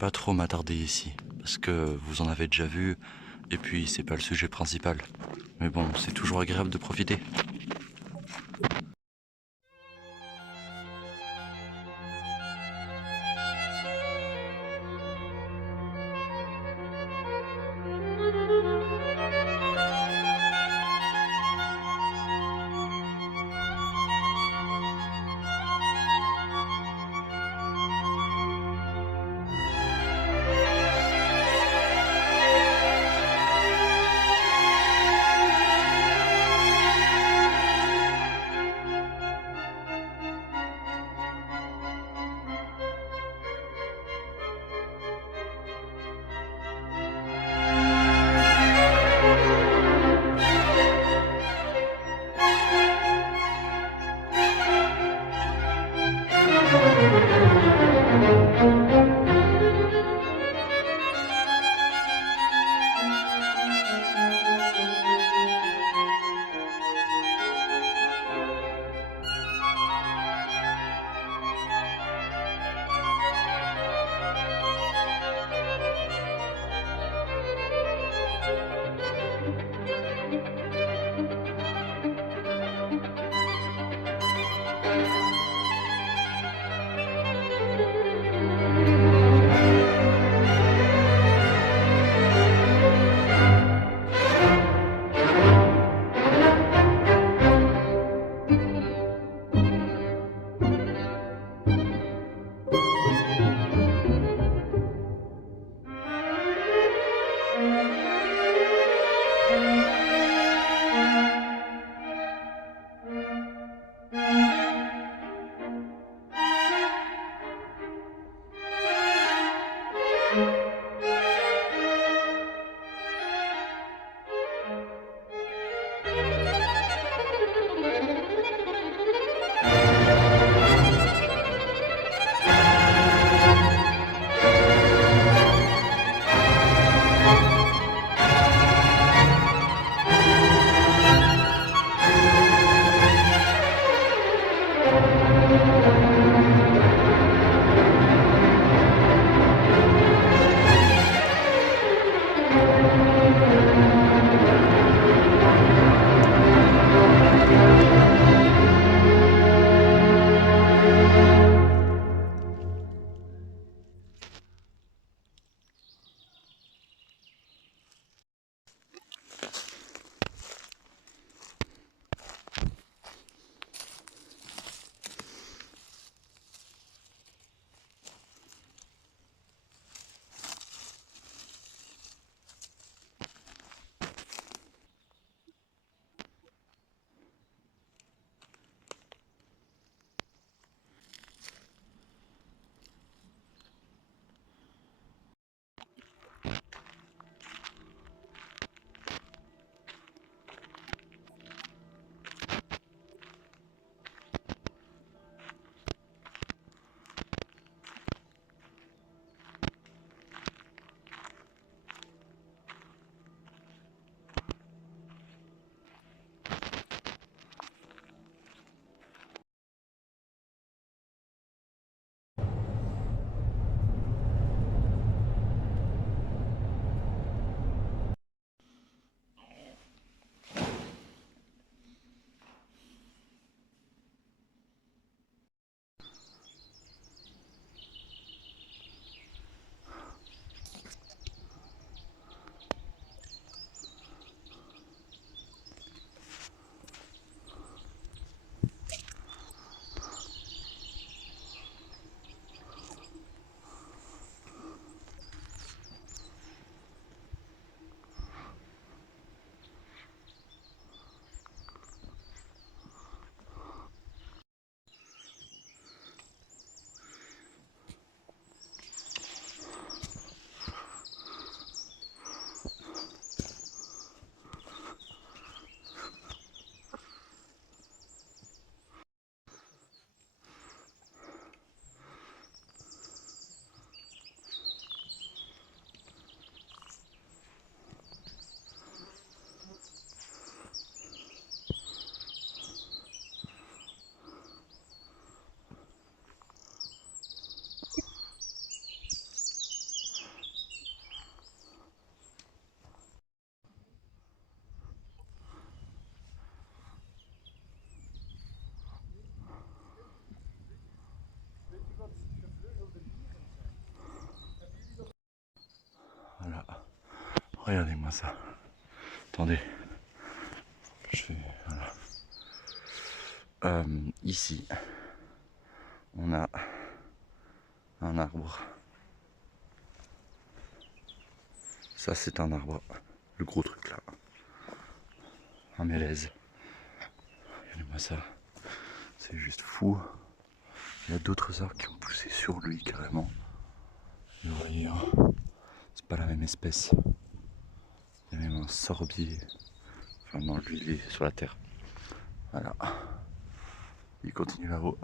pas trop m'attarder ici, parce que vous en avez déjà vu, et puis c'est pas le sujet principal. Mais bon, c'est toujours agréable de profiter. Regardez-moi ça. Attendez. Je fais. Voilà. Ici, on a un arbre. Ça, c'est un arbre. Le gros truc là. Un mélèze. Regardez-moi ça. C'est juste fou. Il y a d'autres arbres qui ont poussé sur lui carrément. Vous voyez, hein, c'est pas la même espèce. Il y a même un sorbier. Enfin non, lui il est sur la terre. Voilà. Il continue là-haut.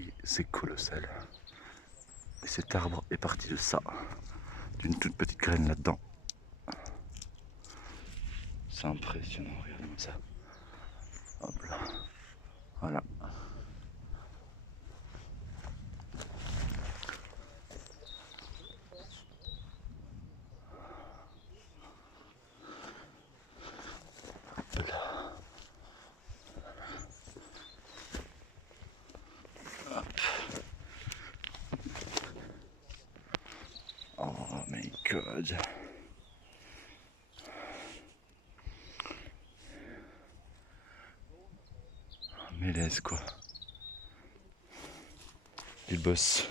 Et c'est colossal. Et cet arbre est parti de ça. D'une toute petite graine là-dedans. C'est impressionnant, regardez-moi ça. Hop là. Voilà. Hop là. Hop. Oh my god. Mélèze quoi. Les bosses.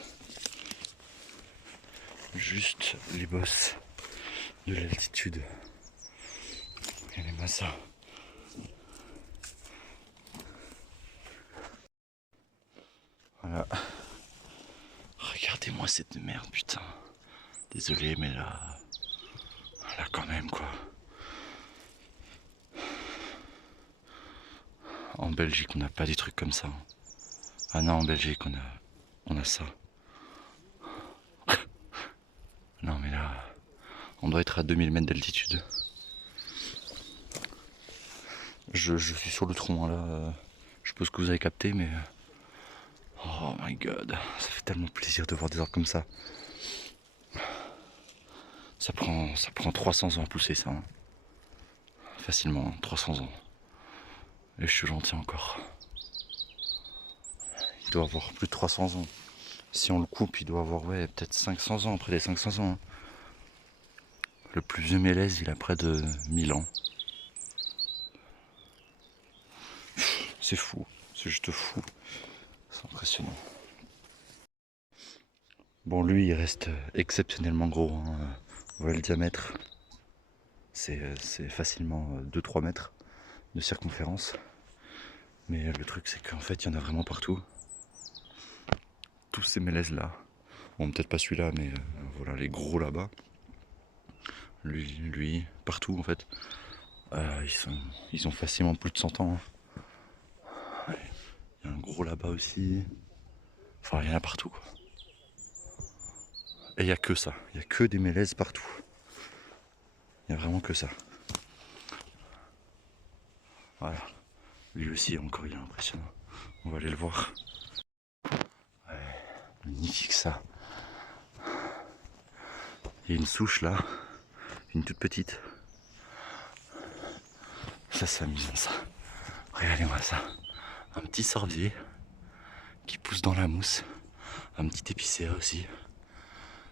Juste les bosses de l'altitude. Regardez-moi ça. Voilà. Regardez-moi cette merde, putain. Désolé, mais là quand même quoi. En Belgique, on n'a pas des trucs comme ça. Ah non, en Belgique, on a ça. Non, mais là, on doit être à 2000 mètres d'altitude. Je suis sur le tronc, là. Je suppose que vous avez capté, mais... Oh my god, ça fait tellement plaisir de voir des arbres comme ça. Ça prend 300 ans à pousser, ça. Hein. Facilement, 300 ans. Et je suis gentil encore. Il doit avoir plus de 300 ans. Si on le coupe, il doit avoir ouais, peut-être 500 ans, près des 500 ans. Hein. Le plus vieux mélèze, il a près de 1000 ans. C'est fou, c'est juste fou. C'est impressionnant. Bon, lui, il reste exceptionnellement gros. Hein. Voilà le diamètre. C'est facilement 2-3 mètres de circonférence. Mais le truc, c'est qu'en fait, il y en a vraiment partout. Tous ces mélèzes-là. Bon, peut-être pas celui-là, mais voilà, les gros là-bas. Lui, partout en fait. Ils ont facilement plus de 100 ans. Hein. Il y a un gros là-bas aussi. Enfin, il y en a partout. Quoi. Et il n'y a que ça. Il n'y a que des mélèzes partout. Il n'y a vraiment que ça. Voilà. Lui aussi, encore, il est impressionnant. On va aller le voir. Ouais, magnifique ça. Il y a une souche là. Une toute petite. Ça, c'est amusant ça. Regardez-moi ça. Un petit sorbier qui pousse dans la mousse. Un petit épicéa aussi.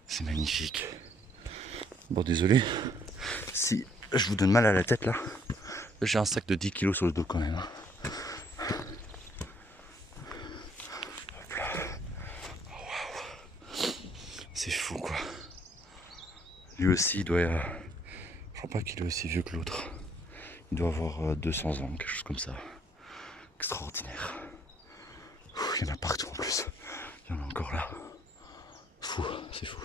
C'est magnifique. Bon, désolé si je vous donne mal à la tête là. J'ai un sac de 10 kilos sur le dos quand même. Hop là. Oh, wow. C'est fou quoi. Lui aussi il doit... Je crois pas qu'il est aussi vieux que l'autre. Il doit avoir 200 ans, quelque chose comme ça. Extraordinaire. Il y en a partout en plus. Il y en a encore là. Fou, c'est fou.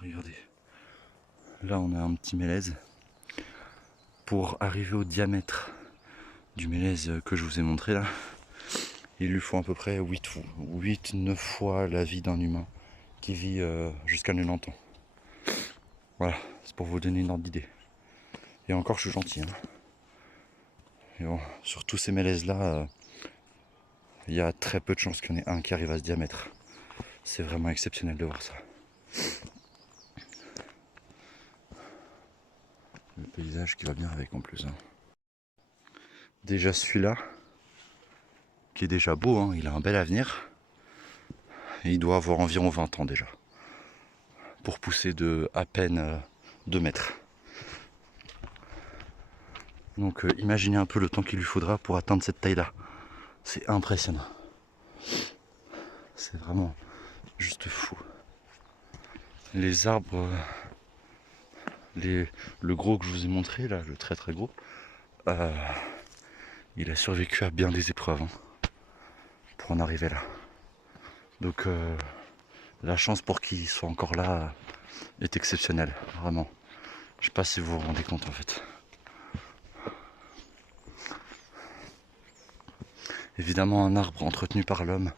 Regardez. Là on a un petit mélèze. Pour arriver au diamètre du mélèze que je vous ai montré là, il lui faut à peu près 8-9 fois la vie d'un humain qui vit jusqu'à 90 ans. Voilà, c'est pour vous donner une ordre d'idée. Et encore, je suis gentil. Hein. Et bon, sur tous ces mélèzes là, il y a très peu de chances qu'il y en ait un qui arrive à ce diamètre. C'est vraiment exceptionnel de voir ça. Le paysage qui va bien avec en plus. Hein. Déjà celui-là, qui est déjà beau, hein, il a un bel avenir. Et il doit avoir environ 20 ans déjà. Pour pousser de à peine 2 mètres. Donc imaginez un peu le temps qu'il lui faudra pour atteindre cette taille-là. C'est impressionnant. C'est vraiment juste fou. Les arbres, le gros que je vous ai montré, là, le très très gros, il a survécu à bien des épreuves hein, pour en arriver là. Donc la chance pour qu'il soit encore là est exceptionnelle, vraiment. Je sais pas si vous vous rendez compte en fait. Évidemment, un arbre entretenu par l'homme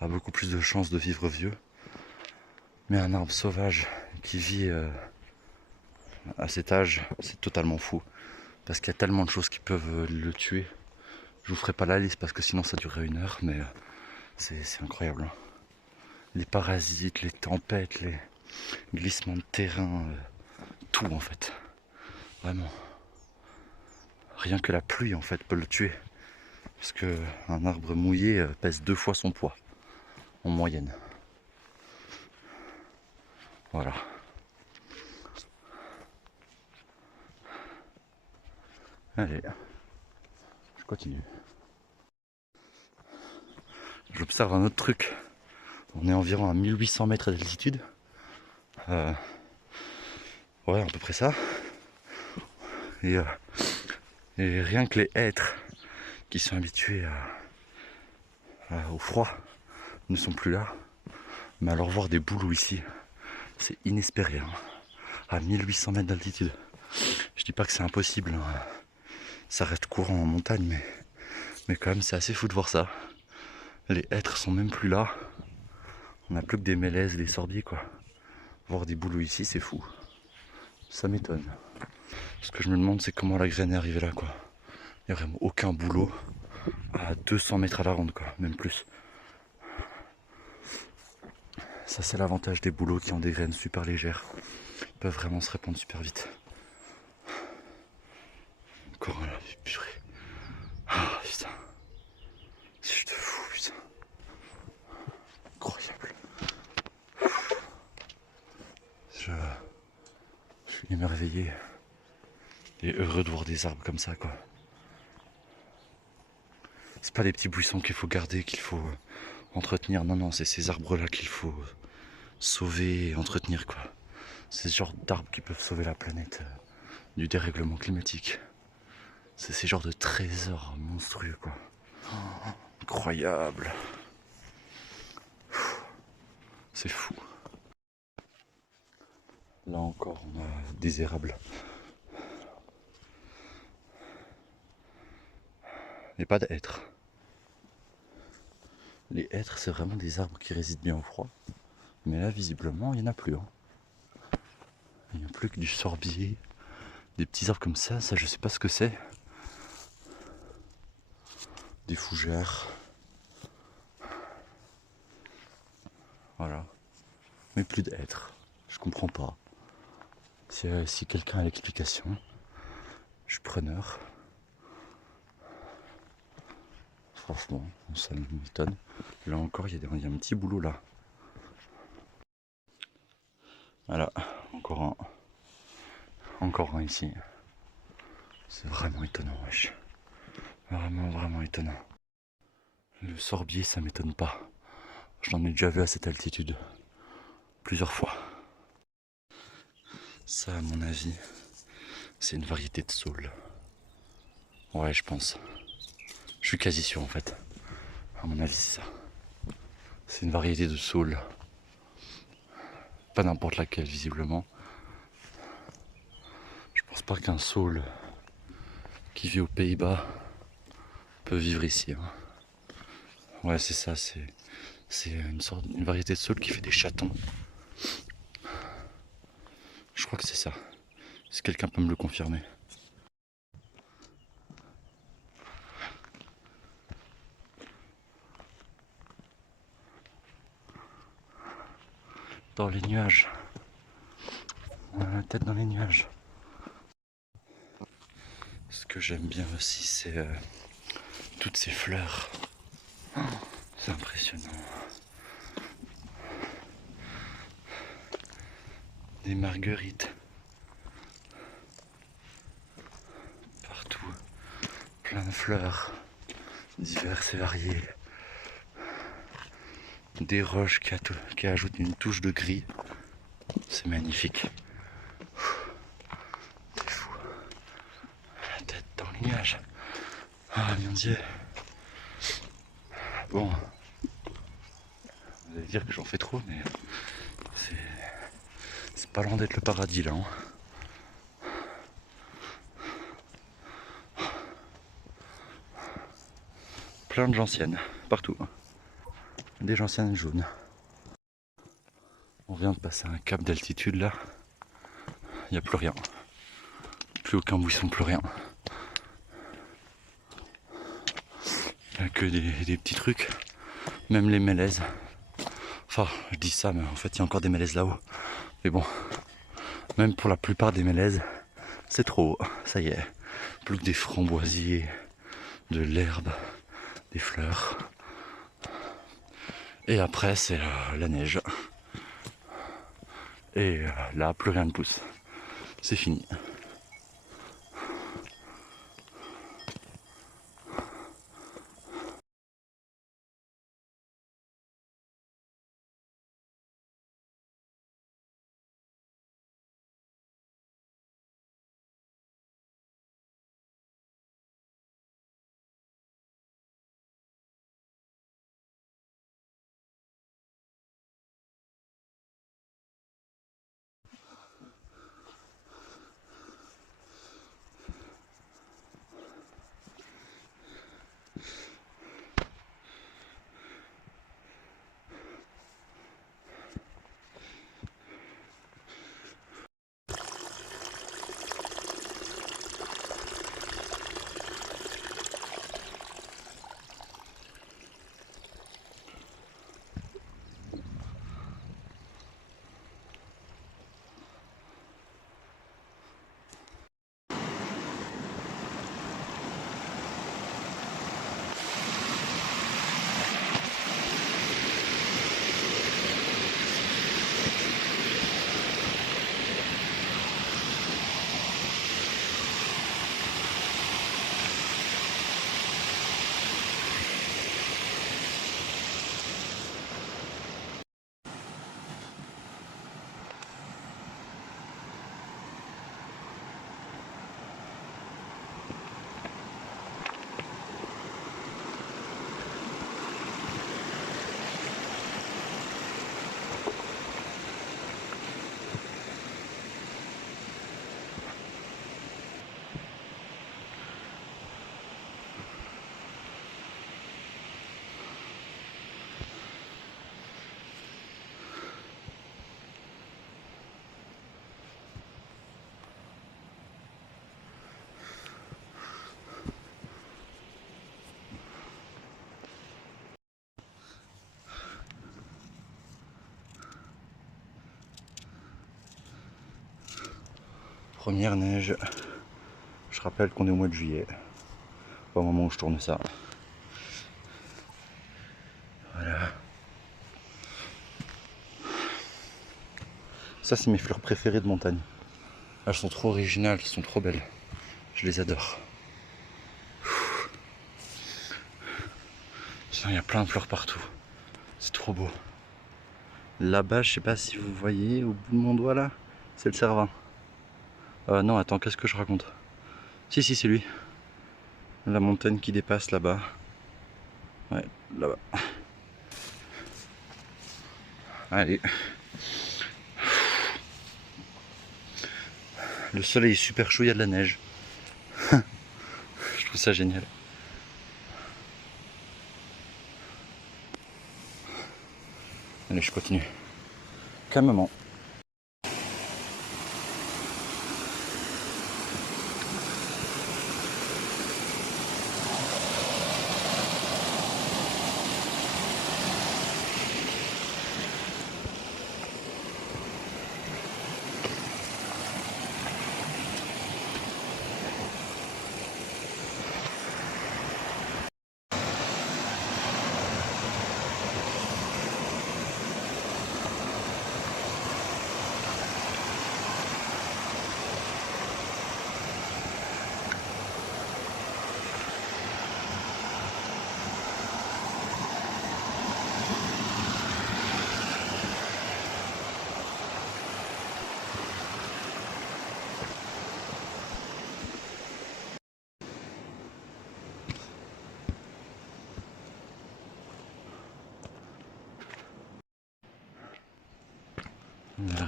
a beaucoup plus de chances de vivre vieux. Mais un arbre sauvage qui vit à cet âge, c'est totalement fou. Parce qu'il y a tellement de choses qui peuvent le tuer. Je vous ferai pas la liste parce que sinon ça durerait 1 heure, mais c'est incroyable. Hein. Les parasites, les tempêtes, les glissements de terrain, tout en fait. Vraiment. Rien que la pluie en fait peut le tuer. Parce qu'un arbre mouillé pèse 2 fois son poids, en moyenne. Voilà. Allez, je continue. J'observe un autre truc. On est environ à 1800 mètres d'altitude. Ouais, à peu près ça. Et rien que les hêtres qui sont habitués au froid ne sont plus là. Mais alors voir des bouleaux ici, c'est inespéré. Hein. À 1800 mètres d'altitude. Je dis pas que c'est impossible. Hein. Ça reste courant en montagne, mais quand même c'est assez fou de voir ça. Les hêtres sont même plus là. On n'a plus que des mélèzes, des sorbiers quoi. Voir des bouleaux ici, c'est fou. Ça m'étonne. Ce que je me demande, c'est comment la graine est arrivée là quoi. Il n'y a vraiment aucun boulot à 200 mètres à la ronde quoi, même plus. Ça c'est l'avantage des bouleaux qui ont des graines super légères. Ils peuvent vraiment se répandre super vite. Encore un là, purée. Ah putain. C'est juste fou putain. Incroyable. Je suis émerveillé et heureux de voir des arbres comme ça quoi. C'est pas des petits buissons qu'il faut garder, qu'il faut entretenir. Non, non, c'est ces arbres-là qu'il faut sauver et entretenir quoi. C'est ce genre d'arbres qui peuvent sauver la planète du dérèglement climatique. C'est ces genres de trésors monstrueux quoi. Oh, incroyable. C'est fou. Là encore, on a des érables. Mais pas d'hêtres. Les hêtres, c'est vraiment des arbres qui résistent bien au froid. Mais là, visiblement, il n'y en a plus. Hein. Il n'y a plus que du sorbier. Des petits arbres comme ça, je sais pas ce que c'est. Des fougères. Voilà. Mais plus d'hêtres. Je comprends pas. Si quelqu'un a l'explication, je suis preneur. Franchement, ça m'étonne. Là encore, il y a un petit boulot là. Voilà, encore un ici. C'est vraiment étonnant, wesh. Vraiment étonnant. Le sorbier, ça m'étonne pas. J'en ai déjà vu à cette altitude. Plusieurs fois. Ça, à mon avis, c'est une variété de saule. Ouais, je pense. Je suis quasi sûr en fait. À mon avis, c'est ça. C'est une variété de saule. Pas n'importe laquelle, visiblement. Je pense pas qu'un saule qui vit aux Pays-Bas peut vivre ici. Hein. Ouais, c'est ça. C'est une variété de saule qui fait des chatons. Je crois que c'est ça. Si quelqu'un peut me le confirmer. Dans les nuages. On a la tête dans les nuages. que j'aime bien aussi, c'est toutes ces fleurs. Oh, c'est impressionnant. Des marguerites. Partout. Plein de fleurs. Diverses et variées. Des roches qui ajoutent une touche de gris. C'est magnifique. C'est fou. La tête dans les nuages. Ah mon Dieu. Bon. Vous allez dire que j'en fais trop, mais c'est pas loin d'être le paradis là. Hein. Plein de gentiennes, partout. Des gentiennes jaunes. On vient de passer un cap d'altitude là. Il n'y a plus rien. Plus aucun buisson, plus rien. Il n'y a que des petits trucs. Même les mélèzes. Enfin, je dis ça, mais en fait, il y a encore des mélèzes là-haut. Mais bon, même pour la plupart des mélèzes, c'est trop haut. Ça y est. Plus que des framboisiers, de l'herbe, des fleurs. Et après, c'est la neige. Et là, plus rien ne pousse. C'est fini. Première neige. Je rappelle qu'on est au mois de juillet. Pas au moment où je tourne ça. Voilà. Ça, c'est mes fleurs préférées de montagne. Elles sont trop originales, elles sont trop belles. Je les adore. Il y a plein de fleurs partout. C'est trop beau. Là-bas, je sais pas si vous voyez, au bout de mon doigt là, c'est le Cervin. Non, attends, qu'est-ce que je raconte? Si, c'est lui. La montagne qui dépasse là-bas. Ouais, là-bas. Allez. Le soleil est super chaud, il y a de la neige. Je trouve ça génial. Allez, je continue. Calmement.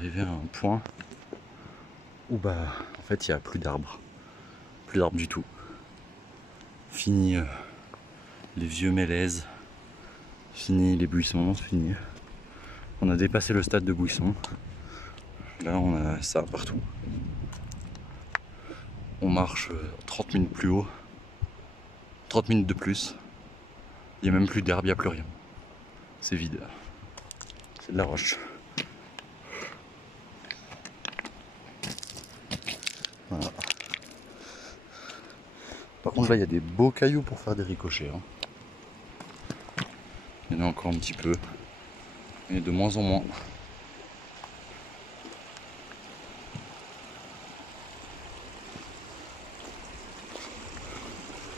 arrivé à un point où bah en fait il n'y a plus d'arbres. Plus d'arbres du tout. Fini les vieux mélèzes. Fini les buissons, c'est fini. On a dépassé le stade de buisson. Là on a ça partout. On marche 30 minutes plus haut. 30 minutes de plus. Il n'y a même plus d'herbe, il n'y a plus rien. C'est vide. C'est de la roche. Voilà. Par contre là il y a des beaux cailloux pour faire des ricochets. Hein. Il y en a encore un petit peu. Mais de moins en moins.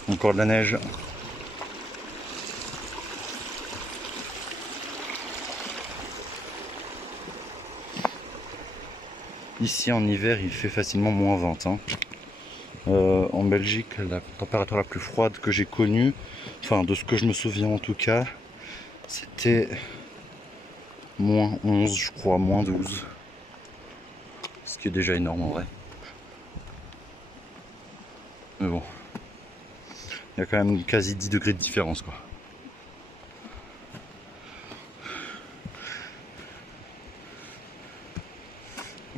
Encore de la neige. Ici en hiver il fait facilement moins 20. Hein. En Belgique, la température la plus froide que j'ai connue, enfin de ce que je me souviens en tout cas, c'était moins 11 je crois, moins 12. Ce qui est déjà énorme en vrai. Mais bon, il y a quand même quasi 10 degrés de différence quoi.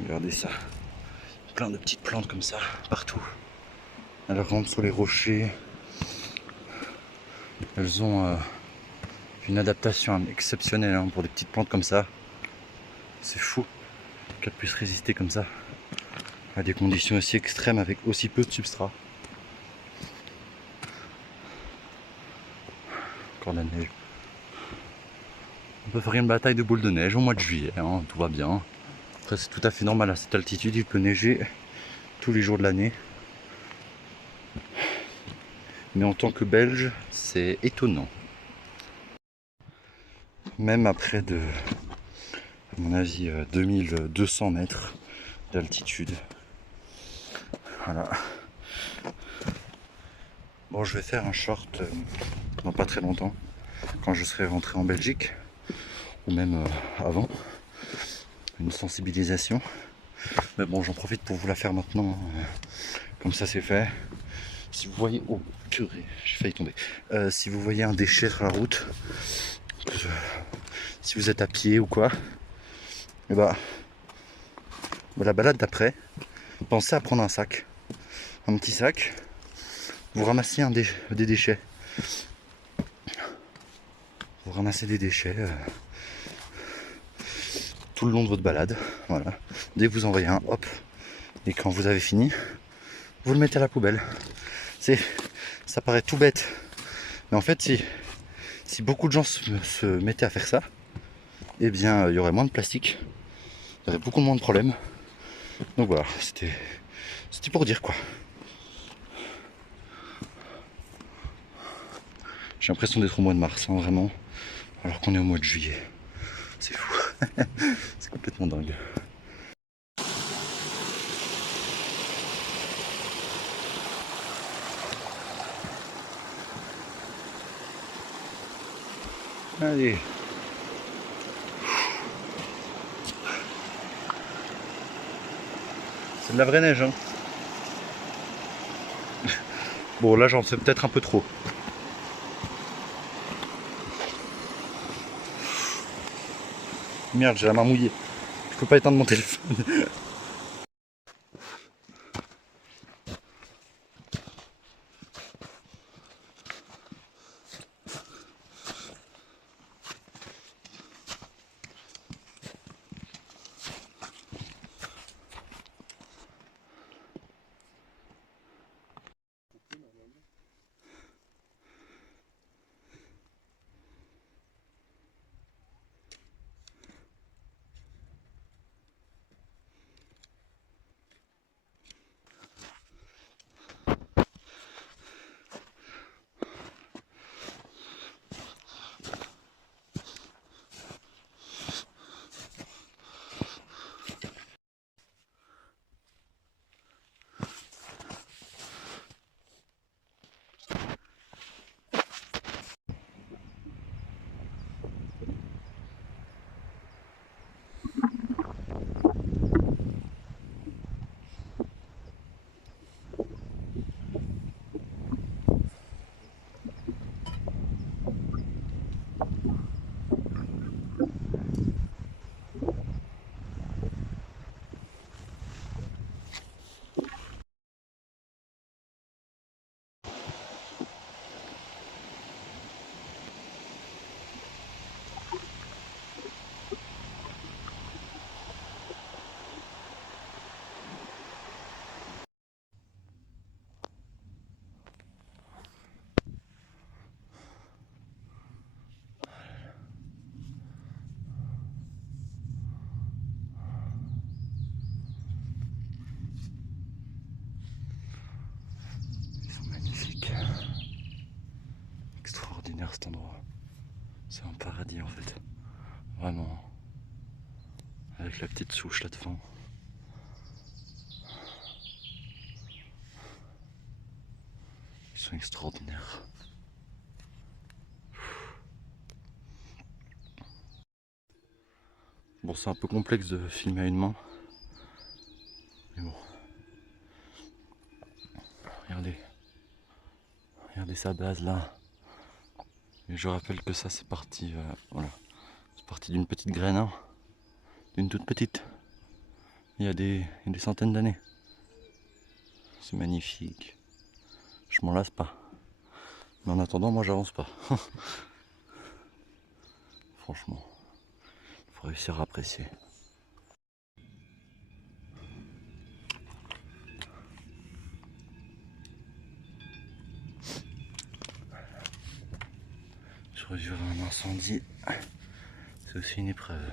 Regardez ça, plein de petites plantes comme ça, partout. Elles rentrent sur les rochers. Elles ont une adaptation exceptionnelle hein, pour des petites plantes comme ça. C'est fou qu'elles puissent résister comme ça à des conditions aussi extrêmes avec aussi peu de substrat. Encore de la neige. On peut faire une bataille de boules de neige au mois de juillet, hein, tout va bien. Après c'est tout à fait normal à cette altitude, il peut neiger tous les jours de l'année. Mais en tant que Belge, c'est étonnant. Même après de, à mon avis, 2200 mètres d'altitude. Voilà. Bon, je vais faire un short dans pas très longtemps, quand je serai rentré en Belgique, ou même avant, une sensibilisation. Mais bon, j'en profite pour vous la faire maintenant, comme ça c'est fait. Si vous voyez, oh purée, j'ai failli tomber. Si vous voyez un déchet sur la route, si vous êtes à pied ou quoi, et bah la balade d'après, pensez à prendre un sac, un petit sac. Vous ramassez des déchets. Vous ramassez des déchets tout le long de votre balade. Voilà. Dès que vous en voyez un, hop. Et quand vous avez fini, vous le mettez à la poubelle. Ça paraît tout bête. Mais en fait, si beaucoup de gens se mettaient à faire ça, eh bien, il y aurait moins de plastique. Il y aurait beaucoup moins de problèmes. Donc voilà, c'était pour dire quoi. J'ai l'impression d'être au mois de mars, hein, vraiment. Alors qu'on est au mois de juillet. C'est fou. C'est complètement dingue. Allez. C'est de la vraie neige, hein. Bon, là, j'en fais peut-être un peu trop. Merde, j'ai la main mouillée. Je peux pas éteindre mon téléphone. extraordinaire cet endroit. C'est un paradis en fait. Vraiment. Avec la petite souche là devant. Ils sont extraordinaires. Bon, c'est un peu complexe de filmer à une main. Mais bon. Regardez. Regardez sa base là. Et je rappelle que ça c'est parti. Voilà. C'est parti d'une petite graine. Hein. D'une toute petite. Il y a des centaines d'années. C'est magnifique. Je m'en lasse pas. Mais en attendant, moi j'avance pas. Franchement. Il faut réussir à apprécier. Survivre à un incendie, c'est aussi une épreuve.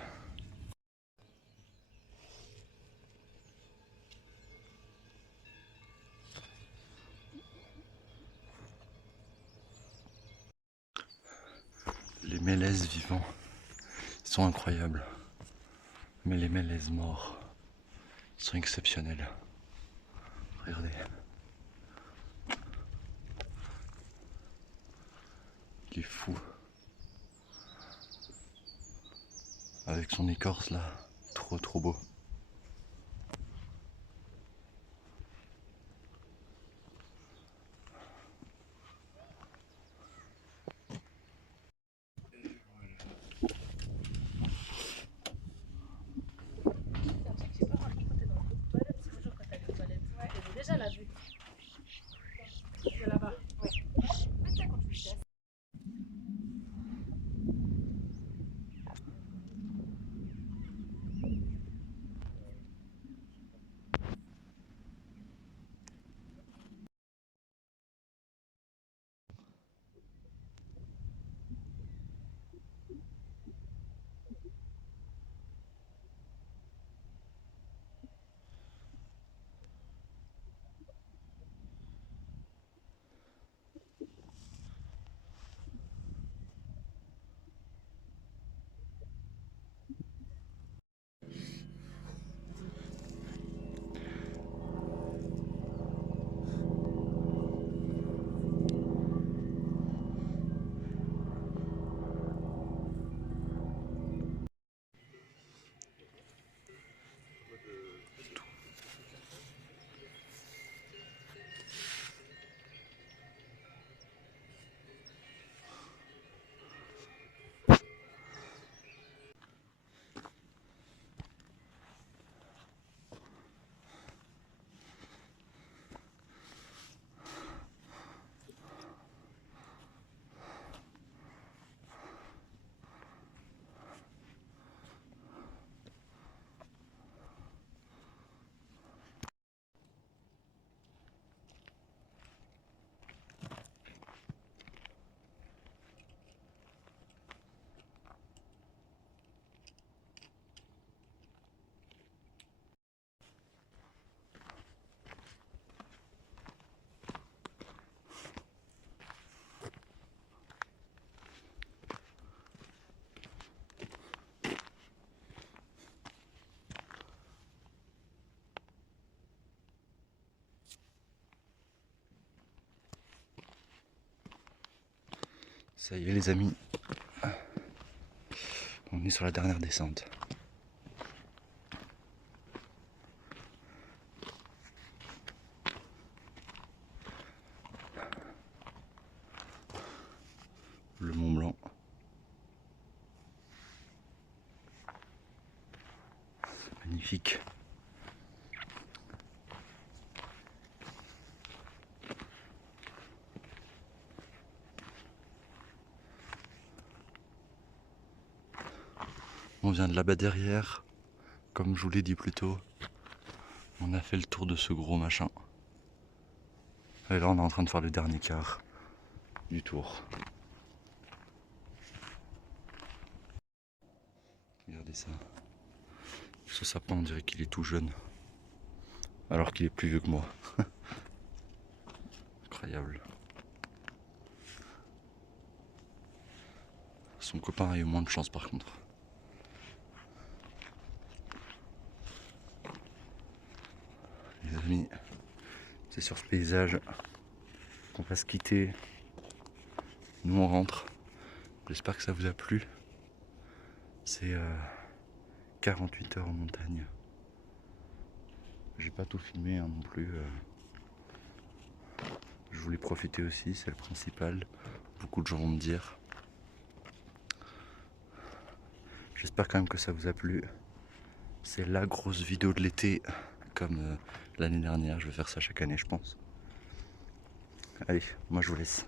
Les mélèzes vivants, ils sont incroyables. Mais les mélèzes morts, ils sont exceptionnels. Regardez. Il est fou. Avec son écorce là, trop beau. Déjà la vue. De là-bas. Ouais. Mets-toi quand tu chasses. Ça y est les amis, on est sur la dernière descente. Le Mont Blanc. Magnifique. On vient de là-bas derrière, comme je vous l'ai dit plus tôt. On a fait le tour de ce gros machin. Et là on est en train de faire le dernier quart du tour. Regardez ça. Ce sapin on dirait qu'il est tout jeune. Alors qu'il est plus vieux que moi. Incroyable. Son copain a eu moins de chance par contre. Les amis, c'est sur ce paysage qu'on va se quitter. Nous on rentre. J'espère que ça vous a plu. C'est 48 heures en montagne. J'ai pas tout filmé hein, non plus. Je voulais profiter aussi, c'est le principal. Beaucoup de gens vont me dire. J'espère quand même que ça vous a plu. C'est la grosse vidéo de l'été, comme l'année dernière. Je vais faire ça chaque année, je pense. Allez, moi je vous laisse.